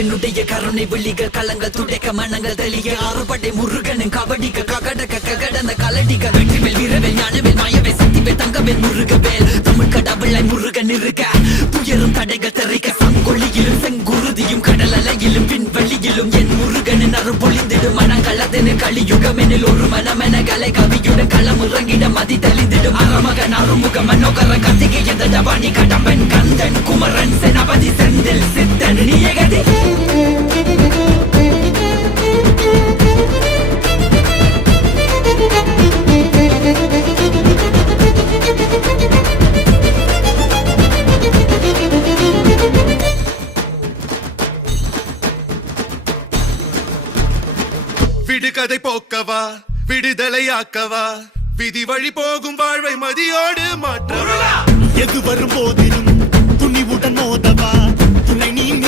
என்னுடைய கருணை விழிகள் களங்கள் துடைக்க மனங்கள் தெளிய ஆறுபடை முருகனின் கபடிக்க ககடக்க ககடந்த கலடிக்க வெற்றிவேல் வீரவேல் ஞானவேல் மாயவே சக்திவேல் தங்கவேல் முருகவேல் தமிழ் கடவுளை முருகன் இருக்க துயரும் தடைகள் தெரிக்க சங்கொழியிலும் செங்குருதியும் கடல் அலையிலும் பின்வெளியிலும் என் முருகனின் அருள் பொழிந்திடும் மனங்களதென கலியுகமெனில் ஒரு மனமென கலை கவியுடன் களம் இறங்கிட மதி தெளிந்திடும் அறமகன் அருமுக மனோகர கத்திகை எதடவாணி கடம்பன் கந்தன் குமரன் செனபதி செந்தில் சித்தன் நீயகதி விடுகதை போக்கவா விடுதலையாக்கவா விதி வழி போகும் வாழ்வை மதியோடு மாற்றவா எது வரும் போதிலும்